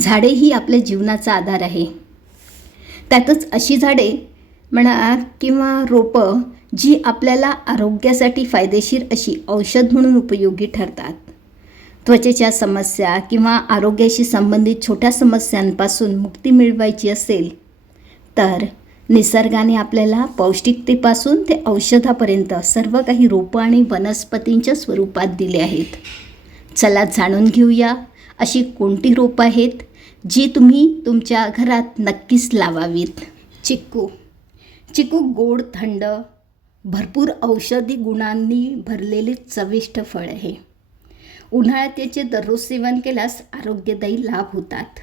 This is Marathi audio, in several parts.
झाडे ही आपल्या जीवनाचा आधार आहे. त्यातच अशी झाडे म्हणा किंवा रोपं जी आपल्याला आरोग्यासाठी फायदेशीर अशी औषध म्हणून उपयोगी ठरतात. त्वचेच्या समस्या किंवा आरोग्याशी संबंधित छोट्या समस्यांपासून मुक्ती मिळवायची असेल तर निसर्गाने आपल्याला पौष्टिकतेपासून ते औषधापर्यंत सर्व काही रोपं आणि वनस्पतींच्या स्वरूपात दिले आहेत. चला जाणून घेऊया अशी कोणती रोपं आहेत जी तुम्ही तुमच्या घरात नक्कीच लावावीत. चिकू गोड, थंड, भरपूर औषधी गुणांनी भरलेले चविष्ट फळ आहे. उन्हाळ्यात याचे दररोज सेवन केल्यास आरोग्यदायी लाभ होतात.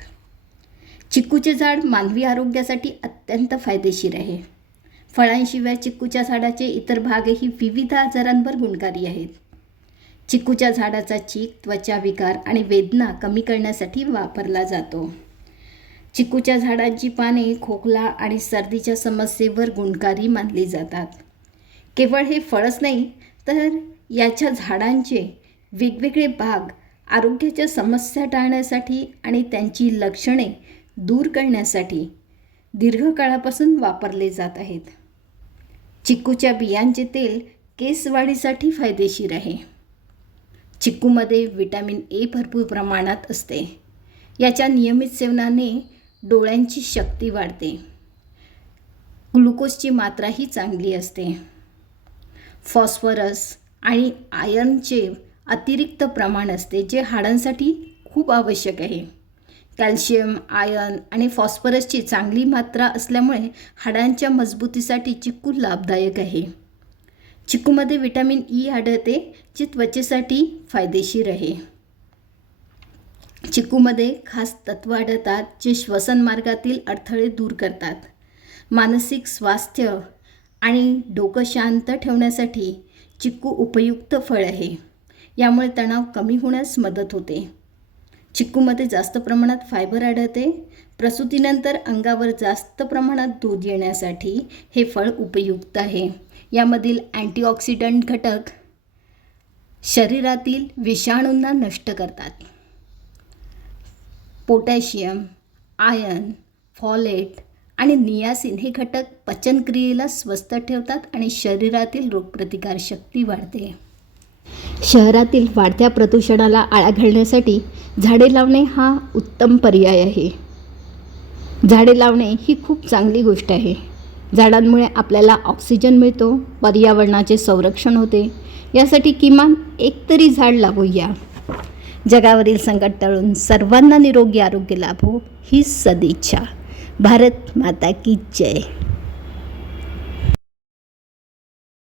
चिकूचे झाड मानवी आरोग्यासाठी अत्यंत फायदेशीर आहे. फळांशिवाय चिकूच्या झाडाचे इतर भागही विविध आजारांवर गुणकारी आहेत. चिकूच्या झाडाचा चीक त्वचा विकार आणि वेदना कमी करण्यासाठी वापरला जातो. चिकूच्या झाडांची पाने खोकला आणि सर्दीच्या समस्येवर गुणकारी मानली जातात. केवळ हे फळच नाही तर याच्या झाडांचे वेगवेगळे भाग आरोग्याच्या समस्या टाळण्यासाठी आणि त्यांची लक्षणे दूर करण्यासाठी दीर्घकाळापासून वापरले जात आहेत. चिकूच्या बियांचे तेल केस वाढीसाठी फायदेशीर आहे. चिकूमध्ये व्हिटॅमिन ए भरपूर प्रमाणात असते. याच्या नियमित सेवनाने डोळ्यांची शक्ती वाढते. ग्लुकोजची मात्राही चांगली असते. फॉस्फरस आणि आयर्नचे अतिरिक्त प्रमाण असते जे हाडांसाठी खूप आवश्यक आहे. कॅल्शियम, आयर्न आणि फॉस्फरसची चांगली मात्रा असल्यामुळे हाडांच्या मजबूतीसाठी चिकू लाभदायक आहे. चिकूमध्ये व्हिटॅमिन ई आढळते जे त्वचेसाठी फायदेशीर आहे. चिकूमध्ये खास तत्व आढळतात जे श्वसन मार्गातील अडथळे दूर करतात. मानसिक स्वास्थ्य आणि डोकं शांत ठेवण्यासाठी चिकू उपयुक्त फळ आहे. यामुळे तणाव कमी होण्यास मदत होते. चिकूमध्ये जास्त प्रमाणात फायबर आढळते. प्रसूतीनंतर अंगावर जास्त प्रमाणात दूध येण्यासाठी हे फळ उपयुक्त आहे. यामधील अँटीऑक्सिडंट घटक शरीरातील विषाणूंना नष्ट करतात. पोटॅशियम, आयर्न, फॉलेट आणि नियासिन हे घटक पचनक्रियेला स्वस्थ ठेवतात आणि शरीरातील रोगप्रतिकारशक्ती वाढते. शहरातील वाढत्या प्रदूषणाला आळा घालण्यासाठी झाडे लावणे हा उत्तम पर्याय आहे. झाडे लावणे ही खूप चांगली गोष्ट आहे. झाडांमुळे आपल्याला ऑक्सिजन मिळतो, पर्यावरणाचे संरक्षण होते. यासाठी किमान एक तरी झाड लावूया. जगावरील संकट टळून सर्वांना निरोगी आरोग्य लाभो हीच सदिच्छा. भारत माता की जय.